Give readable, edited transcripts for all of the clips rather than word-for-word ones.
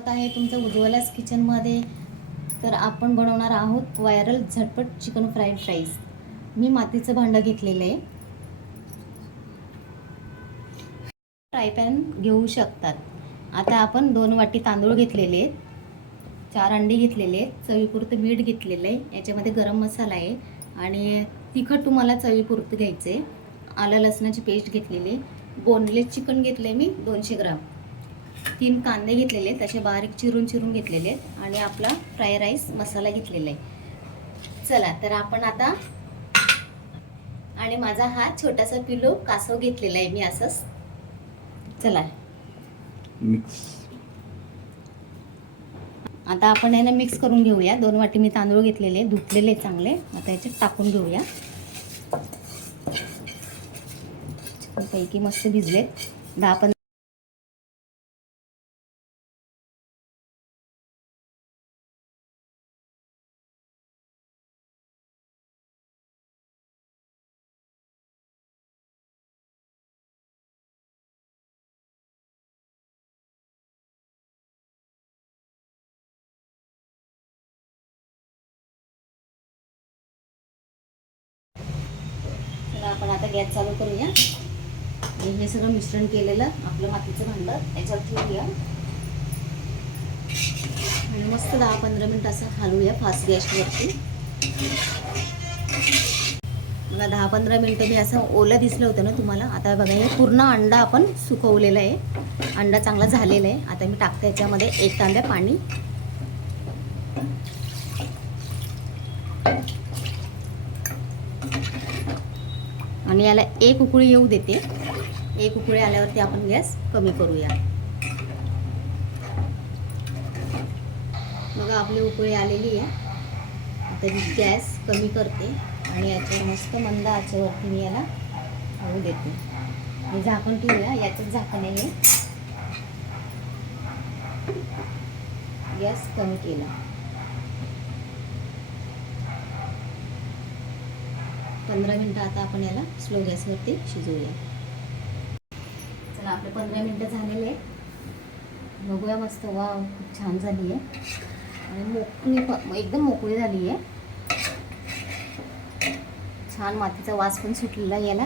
स्वागत आहे तुमचं उज्ज्वलास किचनमध्ये. तर आपण बनवणार आहोत व्हायरल झटपट चिकन फ्राईड राईस. मी मातीचं भांडं घेतलेलं आहे. फ्राय पॅन घेऊ शकतात. आता आपण 2 वाटी तांदूळ घेतलेले आहेत, 4 अंडी घेतलेले आहेत, चवीपुरतं मीठ घेतलेलं आहे, याच्यामध्ये गरम मसाला आहे आणि तिखट तुम्हाला चवीपुरतं घ्यायचं आहे. आलं लसणाची पेस्ट घेतलेली, बोनलेस चिकन घेतले मी 200 ग्राम, 3 कांदे घेतलेले तसे बारीक चिरून घेतलेले आहेत आणि आपला फ्राय राईस मसाला घेतलेला आहे. चला तर आपण आता, आणि माझा हा छोटासा पिलो कासव घेतलेला आहे मी असंच. चला मिक्स. आता आपण याला मिक्स करून घेऊया. 2 वाटी मी तांदूळ घेतलेले, धुतलेले चांगले. आता याच्यात टाकून घेऊया. पैकी मस्त भिजलेत. 10-15 आपण आता गॅस चालू करूया. हे सगळं मिश्रण केलेलं आपलं मातीचं भांडं याच्यावर ठेवूया आणि मस्त 10-15 मिनिट असं हलवूया फास्ट गॅसवरती. मला 10-15 मिनिटं मी असं ओलं दिसलं होतं ना तुम्हाला. आता बघा, हे पूर्ण अंडा आपण सुकवलेला आहे. अंडा चांगला झालेला आहे. आता मी टाकते याच्यामध्ये 1 तांब्या पाणी. आणि याला 1 उकळी येऊ देते. 1 उकळी आल्यावरती आपण गॅस कमी करूया. बघा आपली उकळी आलेली आहे. आता मी गॅस कमी करते आणि याच्या मस्त मंद आचेवरती मी याला होऊ देते. हे झाकण ठेवूया. याचंच झाकण आहे. गॅस कमी केला. 15 मिनिटं आता आपण याला स्लो गॅसवरती शिजवूया. चला आपले 15 मिनिटं झालेले आहेत. बघूया. मस्त वाव, खूप छान झाली आहे आणि मोकळी, एकदम मोकळी झाली आहे. छान मातीचा वास पण सुटलेला याला.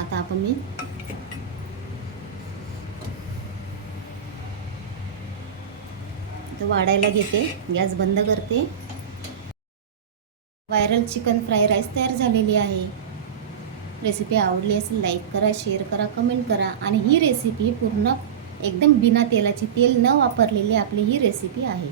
आता आपण मी वाढायला घेते. गॅस बंद करते. व्हायरल चिकन फ्राय राईस तयार झालेली आहे. रेसिपी आवडली असेल लाईक करा, शेअर करा, कमेंट करा. आणि ही रेसिपी पूर्ण एकदम बिना तेलाची, तेल न वापरलेली आपली ही रेसिपी आहे.